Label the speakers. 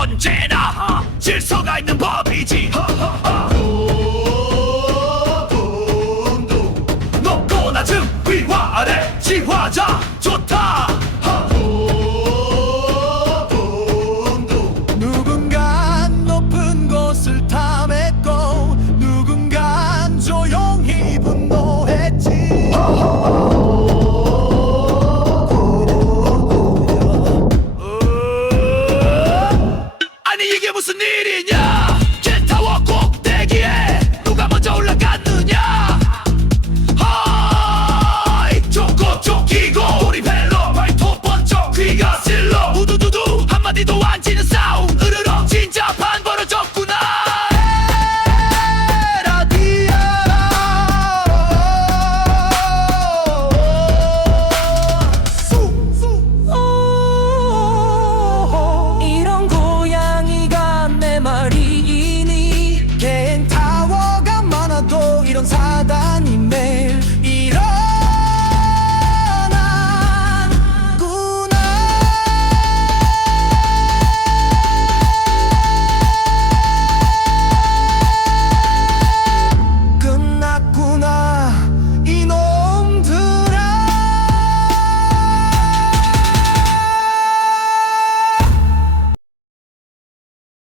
Speaker 1: 언제나 질서가 있는 법이지 높고 낮음 위와 아래 지화자 좋다 Космос ныряня!